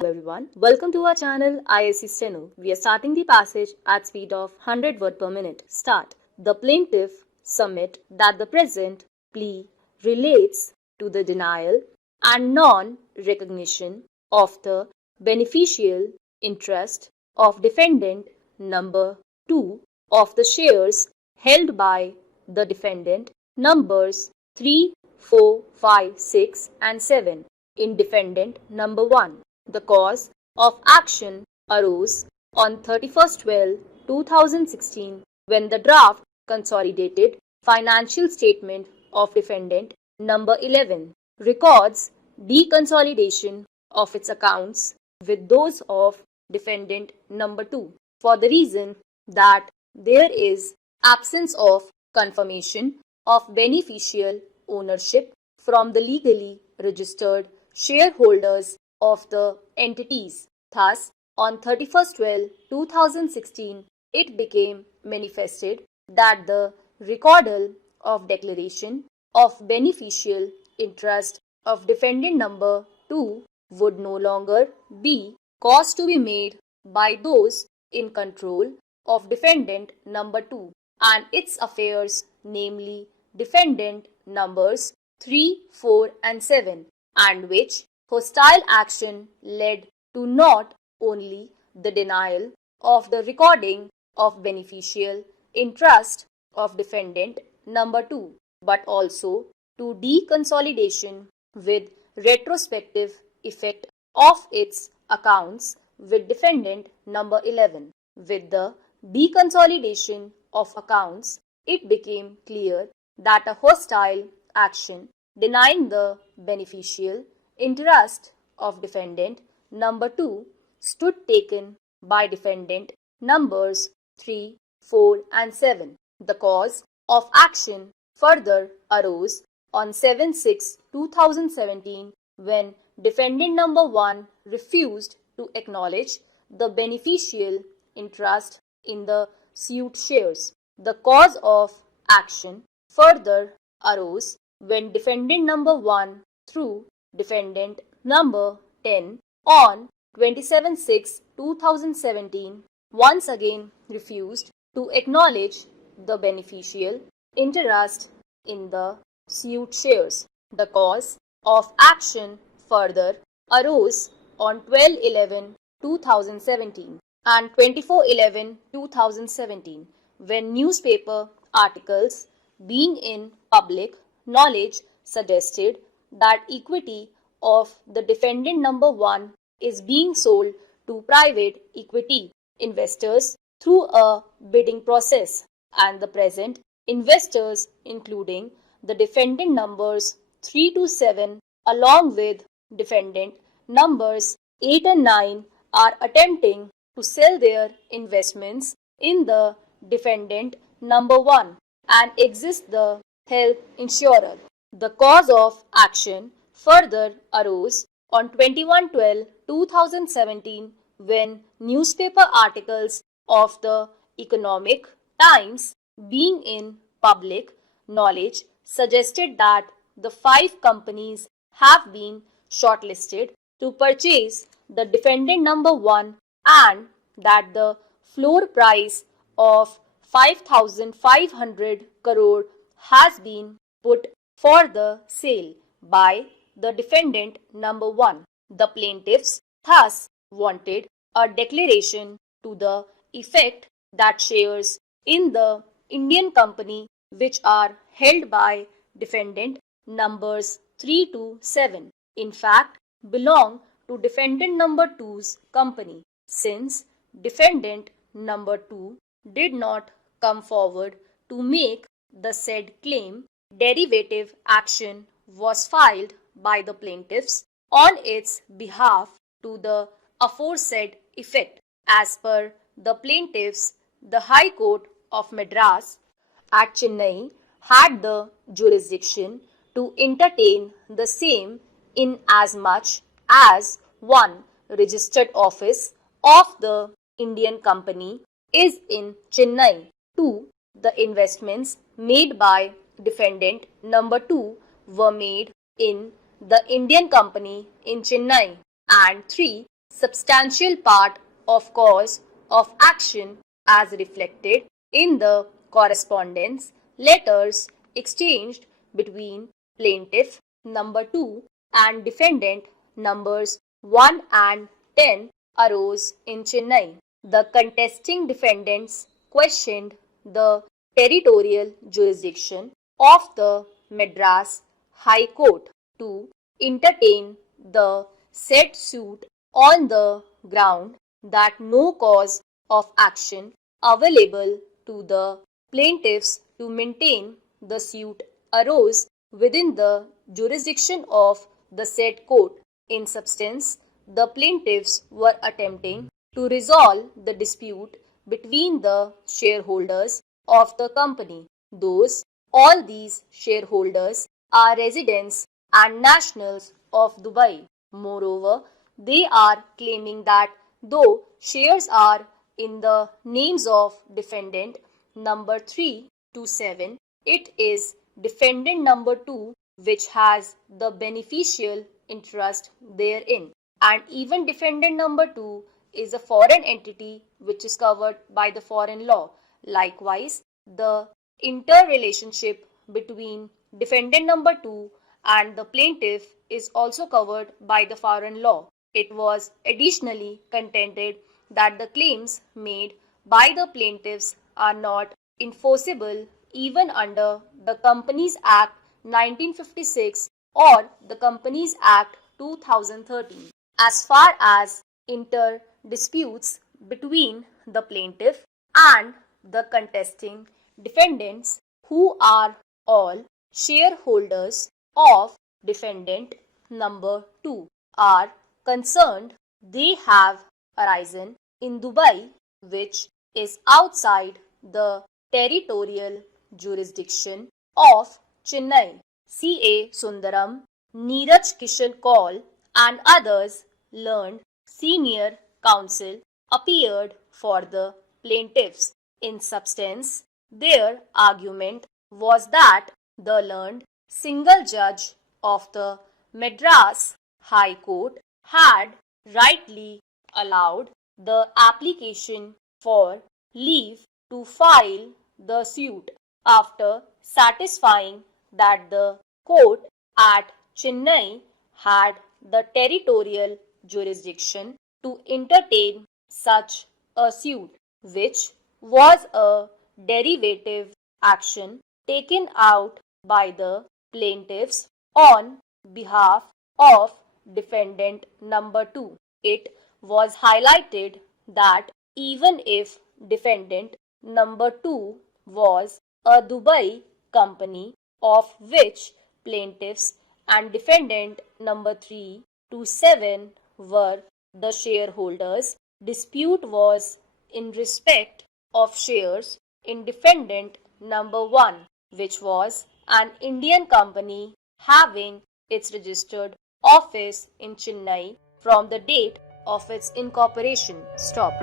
Hello everyone, welcome to our channel Isc Steno. We are starting the passage at speed of 100 words per minute. Start. The plaintiff submit that the present plea relates to the denial and non-recognition of the beneficial interest of defendant number 2 of the shares held by the defendant numbers 3, 4, 5, 6 and 7 in defendant number 1. The cause of action arose on 31st/12/2016 when the draft consolidated financial statement of defendant number 11 records deconsolidation of its accounts with those of defendant number 2 for the reason that there is absence of confirmation of beneficial ownership from the legally registered shareholders of the entities. Thus, on 31st/12/2016, it became manifested that the recordal of declaration of beneficial interest of defendant number 2 would no longer be caused to be made by those in control of defendant number 2 and its affairs, namely defendant numbers 3, 4 and 7, and which hostile action led to not only the denial of the recording of beneficial interest of defendant number 2 but also to deconsolidation with retrospective effect of its accounts with defendant number 11. With the deconsolidation of accounts, it became clear that a hostile action denying the beneficial interest of defendant number 2 stood taken by defendant numbers 3, 4 and 7. The cause of action further arose on 7/6/2017 when defendant number 1 refused to acknowledge the beneficial interest in the suit shares. The cause of action further arose when defendant number 1 through defendant number 10 on 27/6/2017 once again refused to acknowledge the beneficial interest in the suit shares. The cause of action further arose on 12/11/2017 and 24/11/2017 when newspaper articles being in public knowledge suggested that equity of the defendant number 1 is being sold to private equity investors through a bidding process, and the present investors, including the defendant numbers 3 to 7 along with defendant numbers 8 and 9, are attempting to sell their investments in the defendant number 1 and exist the health insurer. The cause of action further arose on 21/12/2017 when newspaper articles of the Economic Times being in public knowledge suggested that the 5 companies have been shortlisted to purchase the defendant number 1 and that the floor price of 5,500 crore has been put for the sale by the defendant number 1. The plaintiffs thus wanted a declaration to the effect that shares in the Indian company which are held by defendant numbers 3 to 7 in fact belong to defendant number 2's company, since defendant number 2 did not come forward to make the said claim. Derivative action was filed by the plaintiffs on its behalf to the aforesaid effect. As per the plaintiffs, the High Court of Madras at Chennai had the jurisdiction to entertain the same in as much as 1. Registered office of the Indian company is in Chennai. 2. The investments made by defendant number 2 were made in the Indian company in Chennai. And 3. substantial part of cause of action as reflected in the correspondence letters exchanged between plaintiff number 2 and defendant numbers 1 and 10 arose in Chennai. The contesting defendants questioned the territorial jurisdiction of the Madras High Court to entertain the said suit on the ground that no cause of action available to the plaintiffs to maintain the suit arose within the jurisdiction of the said court. In substance, the plaintiffs were attempting to resolve the dispute between the shareholders of the company. All these shareholders are residents and nationals of Dubai. Moreover, they are claiming that though shares are in the names of defendant number 3 to 7, it is defendant number 2 which has the beneficial interest therein, and even defendant number 2 is a foreign entity which is covered by the foreign law. Likewise, the interrelationship between defendant number 2 and the plaintiff is also covered by the foreign law. It was additionally contended that the claims made by the plaintiffs are not enforceable even under the Companies Act 1956 or the Companies Act 2013. As far as inter-disputes between the plaintiff and the contesting defendants, who are all shareholders of defendant number 2, are concerned, they have arisen in Dubai, which is outside the territorial jurisdiction of Chennai. C.A. Sundaram, Neeraj Kishan Kaul and others learned senior counsel appeared for the plaintiffs. In substance, their argument was that the learned single judge of the Madras High Court had rightly allowed the application for leave to file the suit after satisfying that the court at Chennai had the territorial jurisdiction to entertain such a suit, which was a derivative action taken out by the plaintiffs on behalf of defendant number 2. It was highlighted that even if defendant number 2 was a Dubai company of which plaintiffs and defendant number 3 to 7 were the shareholders, dispute was in respect of shares in defendant number 1, which was an Indian company having its registered office in Chennai from the date of its incorporation. Stop.